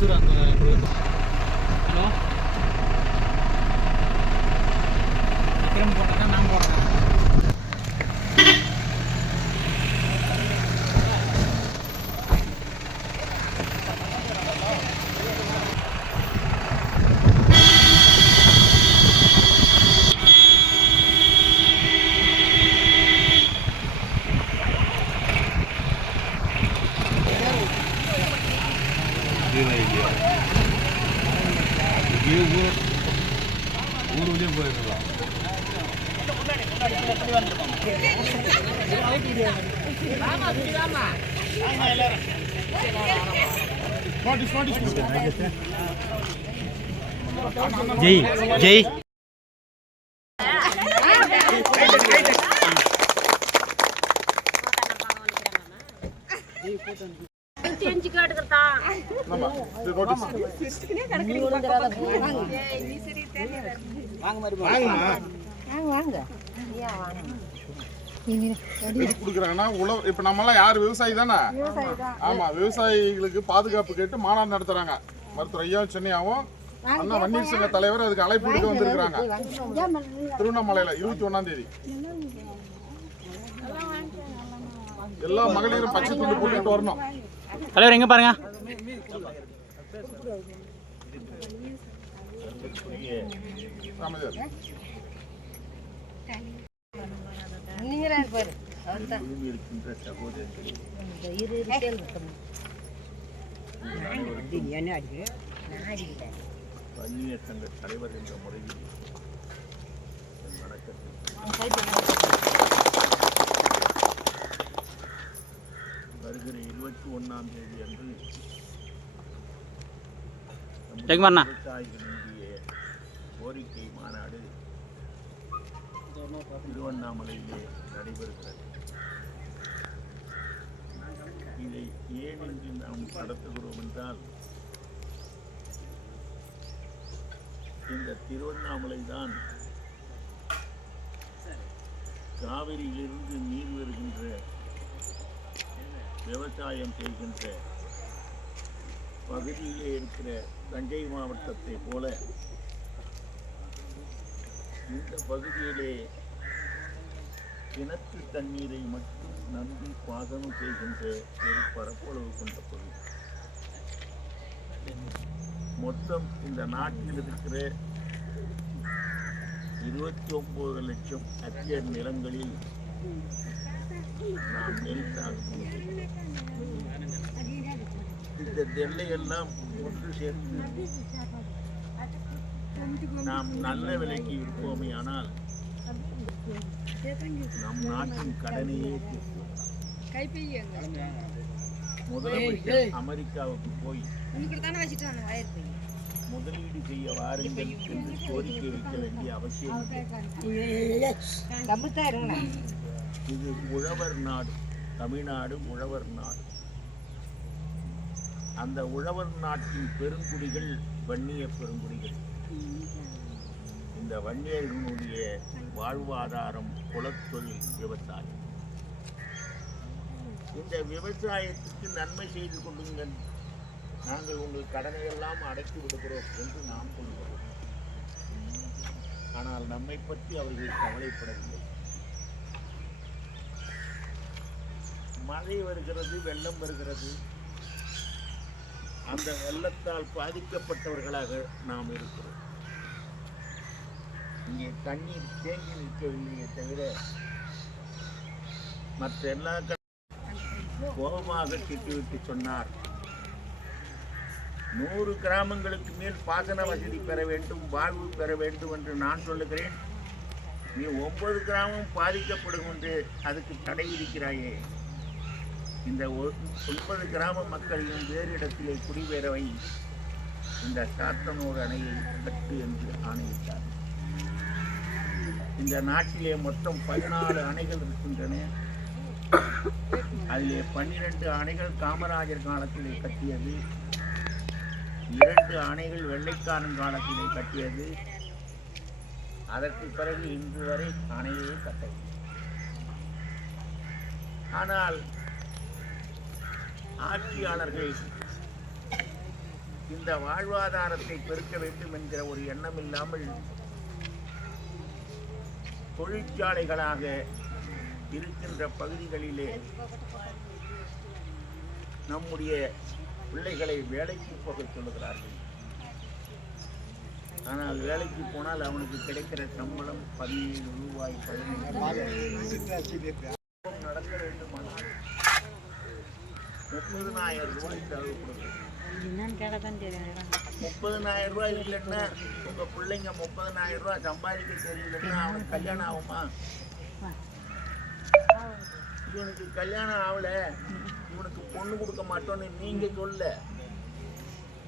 スランドねこれ。ஜெய் ஜெய். வாங்க வாங்க. வாங்க கொடுக்குறாங்கன்னா உழவு இப்ப நம்ம எல்லாம் யாரு? விவசாயி தானே? ஆமா விவசாயிகளுக்கு பாதுகாப்பு கேட்டு மாநாடு நடத்துறாங்க. மருத்துவர் ஐயா சென்னையாவும் அண்ணா வன்னீர் சங்க தலைவர் அதுக்கு அழைப்பு விடுக்க வந்திருக்கிறாங்க. திருவண்ணாமலையில இருபத்தி ஒண்ணாம் தேதி. எல்லா மகளிரும் பச்சை துண்டு போட்டுட்டு வரணும். தலைவர் எங்க பாருங்க? வன்னியர் சங்க தலைவர் என்ற முறையில் என் வணக்கத்தை வருகிற இருபத்தி ஒன்றாம் தேதி அன்று நம்முடைய ஜெகமண்ணா. விவசாயிகளுடைய கோரிக்கை மாநாடு திருவண்ணாமலையிலே நடைபெறுகிறது. இதை ஏன் இன்று நாம் நடத்துகிறோம் என்றால் இந்த திருவண்ணாமலை தான் காவிரியிலிருந்து நீர் வருகின்ற விவசாயம் செய்கின்ற பகுதியிலே இருக்கிற தஞ்சை மாவட்டத்தை போல இந்த பகுதியிலே கிணற்று தண்ணீரை மட்டும் நம்பி பாசனம் செய்கின்ற ஒரு பரப்பளவு கொண்ட பகுதி. மொத்தம் இந்த நாட்டில் இருக்கிற இருபத்தி ஒன்பது லட்சம் அத்தியர் நிலங்களில் நாம் நெல் சாகுபடி இந்த நெல்லையெல்லாம் ஒன்று சேர்த்து நாம் நல்ல விலைக்கு விற்போமே ஆனால் நம் நாட்டின் கடனையே. முதலமைச்சர் அமெரிக்காவுக்கு போய் முதலீடு செய்ய வாருங்கள் என்று கோரிக்கை வைக்க வேண்டிய அவசியம். இது உழவர் நாடு தமிழ்நாடு உழவர் நாடு அந்த உழவர் நாட்டின் பெருங்குடிகள் வன்னிய பெருங்குடிகள் இந்த வன்னியர்களுடைய வாழ்வாதாரம் குலத்தொழில் விவசாயம். இந்த விவசாயத்துக்கு நன்மை செய்து கொள்ளுங்கள். நாங்கள் உங்கள் கடனை எல்லாம் அடைத்து விடுகிறோம் என்று நாம் கொள்கிறோம் ஆனால் நம்மை பற்றி அவர்கள் கவலைப்படவில்லை. மழை வருகிறது வெள்ளம் வருகிறது. அந்த வெள்ளத்தால் பாதிக்கப்பட்டவர்களாக நாம் இருக்கிறோம். இங்கே தண்ணீர் தேங்கி நிற்கவில்லையே தவிர மற்ற எல்லா கோபமாக திட்டுவிட்டு சொன்னார். நூறு கிராமங்களுக்கு மேல் பாசன வசதி பெற வேண்டும் வாழ்வு பெற வேண்டும் என்று நான் சொல்லுகிறேன். நீ ஒன்பது கிராமம் பாதிக்கப்படும் என்று அதுக்கு தடை விதிக்கிறாயே. இந்த ஒன்பது கிராம மக்களையும் வேறு இடத்திலே குடிபெறவை இந்த சாத்தனூர் அணையை கட்டு என்று ஆணையிட்டார். இந்த நாட்டிலே மொத்தம் பதினாலு அணைகள் இருக்கின்றன. அதிலே பன்னிரண்டு அணைகள் காமராஜர் காலத்திலே கட்டியது. இரண்டு அணைகள் வெள்ளைக்காரன் காலத்திலே கட்டியது. அதற்கு பிறகு இன்று வரை அணையே கட்டவில்லை. ஆனால் ஆட்சியாளர்கள் இந்த வாழ்வாதாரத்தை பெருக்க வேண்டும் என்கிற ஒரு எண்ணம் இல்லாமல் தொழிற்சாலைகளாக இருக்கின்ற பகுதிகளிலே நம்முடைய பிள்ளைகளை வேலைக்கு போக சொல்லுகிறார்கள். ஆனால் வேலைக்கு போனால் அவனுக்கு கிடைக்கிற சம்பளம் பதினேழு ரூபாய் பதினைந்து நடக்க வேண்டுமானால் முப்பதனாயிரம் ரூபாய் தேவைப்படுது முப்பதுனாயிரம் ரூபாய் இல்லைன்னா உங்கள் பிள்ளைங்க முப்பதுனாயிரம் ரூபா சம்பாதிக்க தெரியலன்னா அவனுக்கு கல்யாணம் ஆகுமா? இவனுக்கு கல்யாணம் ஆகல. இவனுக்கு பொண்ணு கொடுக்க மாட்டோன்னு நீங்கள் சொல்ல.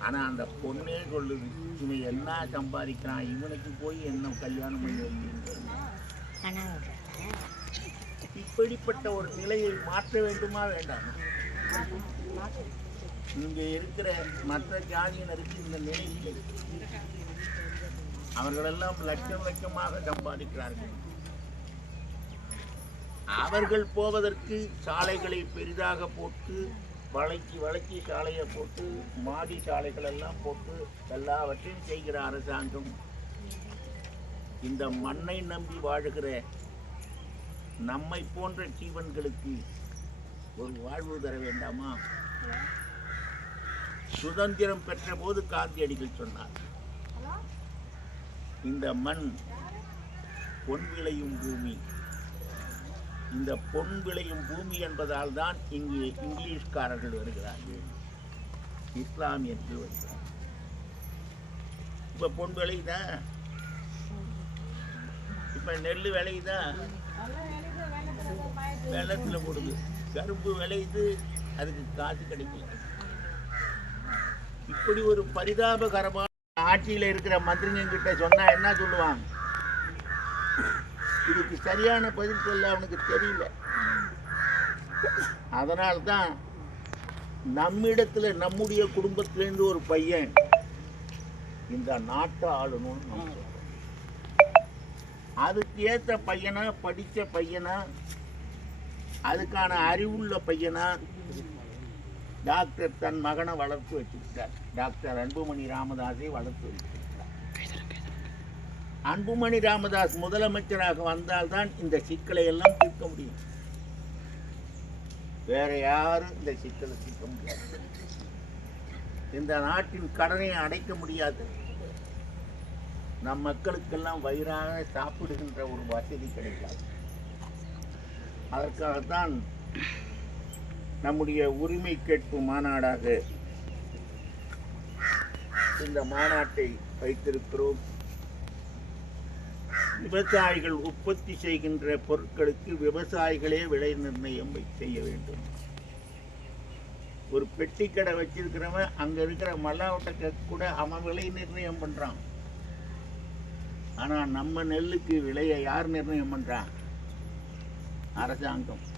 ஆனால் அந்த பொண்ணே சொல்லுது இவன் என்ன சம்பாதிக்கிறான்? இவனுக்கு போய் என்ன கல்யாணம் பண்ணி இப்படிப்பட்ட ஒரு நிலையை மாற்ற வேண்டுமா வேண்டாம்? இங்கே இருக்கிற மற்ற ஜாதியினருக்கு இந்த நிலை இல்லை. அவர்களெல்லாம் லட்சம் லட்சமாக சம்பாதிக்கிறார்கள். அவர்கள் போவதற்கு சாலைகளை பெரிதாக போட்டு வளைக்கி வளைக்கி சாலையை போட்டு மாடி சாலைகளெல்லாம் போட்டு எல்லாவற்றையும் செய்கிற அரசாங்கம் இந்த மண்ணை நம்பி வாழுகிற நம்மை போன்ற ஜீவன்களுக்கு ஒரு வாழ்வு தர வேண்டாமா? சுதந்திரம் பெற்ற போது காந்தியடிகள் சொன்னார். இந்த மண் பொன் விளையும் பூமி. இந்த பொன் விளையும் பூமி என்பதால் தான் இங்கு இங்கிலீஷ்காரர்கள் வருகிறார்கள். இஸ்லாமியர்கள் வருகிறார்கள் இப்ப பொன் விளையுதா? இப்ப நெல் விளையுதா? வெள்ளத்துல போடுது. கரும்பு விளையுது அதுக்கு காசு கிடைக்கல. இப்படி ஒரு பரிதாபகரமான ஆட்சியில் இருக்கிற மந்திரிங்க கிட்ட சொன்னா என்ன சொல்லுவாங்க? இதுக்கு சரியான பதில் சொல்ல அவனுக்கு தெரியல. அதனால்தான் நம்மிடத்துல நம்முடைய குடும்பத்திலேருந்து ஒரு பையன் இந்த நாட்டை ஆளணும்னு நம்ம அதுக்கு ஏத்த பையனா படித்த பையனா அதுக்கான அறிவுள்ள பையனா டாக்டர் தன் மகனை வளர்த்து வச்சிருக்கார் டாக்டர் அன்புமணி ராமதாஸை வளர்த்து வச்சிருக்கார் அன்புமணி ராமதாஸ் முதலமைச்சராக வந்தால்தான் இந்த சிக்கலை எல்லாம் தீர்க்க முடியும். வேற யாரும் இந்த சிக்கலை தீர்க்க முடியாது. இந்த நாட்டின் கடனை அடைக்க முடியாது. நம் மக்களுக்கெல்லாம் வயிறாக சாப்பிடுகின்ற ஒரு வசதி கிடைக்காது. அதற்காகத்தான் நம்முடைய உரிமை கேட்பு மாநாடாக இந்த மாநாட்டை வைத்திருக்கிறோம். விவசாயிகள் உற்பத்தி செய்கின்ற பொருட்களுக்கு விவசாயிகளே விலை நிர்ணயம் செய்ய வேண்டும். ஒரு பெட்டி கடை வச்சிருக்கிறவன் அங்க இருக்கிற மல்லாவட்டை கூட அவன் விலை நிர்ணயம் பண்றான். ஆனா நம்ம நெல்லுக்கு விலையை யார் நிர்ணயம் பண்றான் அரசாங்கம்.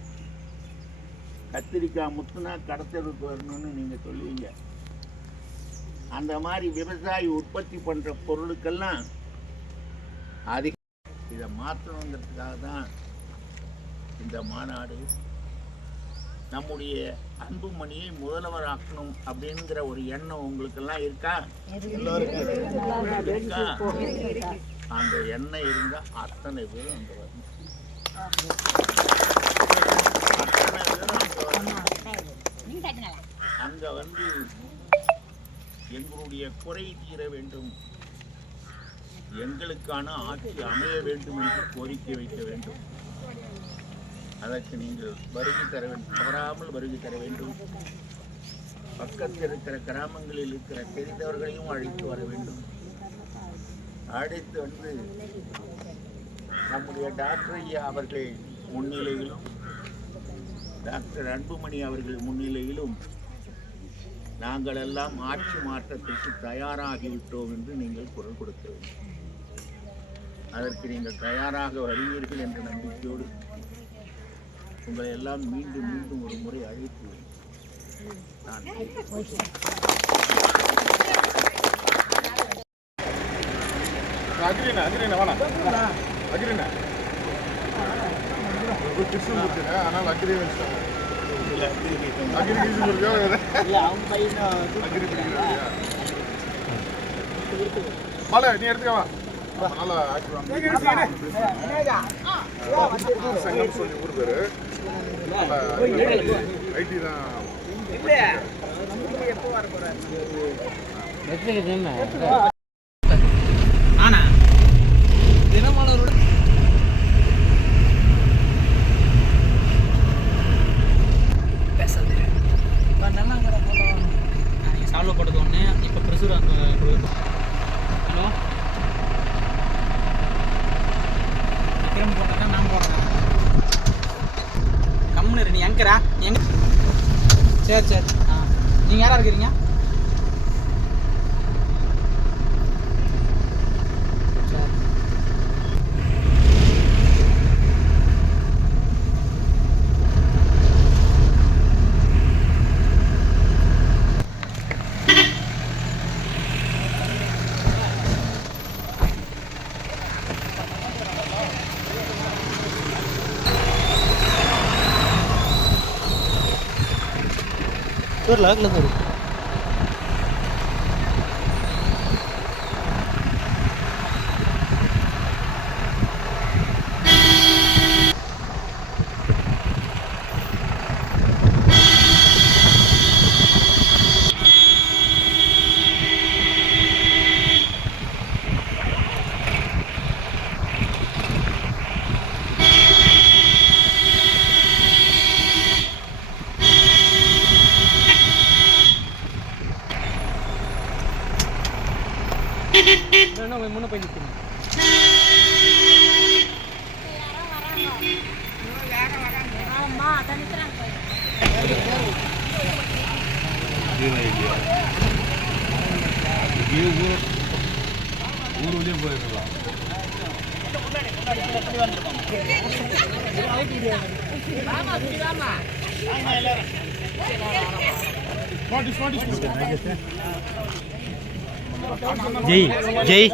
கத்திரிக்காய் முத்துனா கடத்தலுக்கு வரணும்னு நீங்கள் சொல்லுவீங்க. அந்த மாதிரி விவசாயி உற்பத்தி பண்ணுற பொருளுக்கெல்லாம் அதிக இதை மாற்றணுங்கிறதுக்காக தான் இந்த மாநாடு நம்முடைய அன்புமணியை முதல்வர் ஆக்கணும் அப்படிங்கிற ஒரு எண்ணம் உங்களுக்கெல்லாம் இருக்கா? இருக்கா? அந்த எண்ணம் இருந்தால் அத்தனை பேரும் அங்கே வரணும். அங்க வந்து எங்களுடைய குறை தீர வேண்டும். எங்களுக்கான ஆட்சி அமைய வேண்டும் என்று கோரிக்கை வைக்க வேண்டும். அதற்கு நீங்கள் வருகை தர வேண்டும். தவறாமல் வருகை தர வேண்டும். பக்கத்தில் இருக்கிற கிராமங்களில் இருக்கிற தெரிந்தவர்களையும் அழைத்து வர வேண்டும். அழைத்து வந்து நம்முடைய டாக்டர் ஐயா அவர்கள் முன்னிலையிலும் டாக்டர் அன்புமணி அவர்கள் முன்னிலையிலும் நாங்கள் எல்லாம் ஆட்சி மாற்றத்திற்கு தயாராகிவிட்டோம் என்று நீங்கள் குரல் கொடுக்க வேண்டும் அதற்கு நீங்கள் தயாராக வருவீர்கள் என்ற நம்பிக்கையோடு உங்களை எல்லாம் மீண்டும் மீண்டும் ஒரு முறை அழைத்து நான் அக்ரிண்ணா அக்ரிண்ணா வேணாம் அக்ரிண்ணா கிருஷ்ணன் இருக்குது அதனால அக்ரி வச்சுட்டாங்க அக்ரி படிக்கிறா மலை நீ எடுத்துக்க வா. நல்லா ஆக்டிவா சங்கம் சொல்லி ஊர் பேரு. ஐடி தான். ஆனா சரி சரி. ஆ. நீங்கள் யாராக இருக்கிறீங்க சரி ஒரு லாக்கில் தான் இருக்கு முன்ன போய் நிற்கணும் ஆமா தனிக்கிறாங்க ஜெய் ஜெய்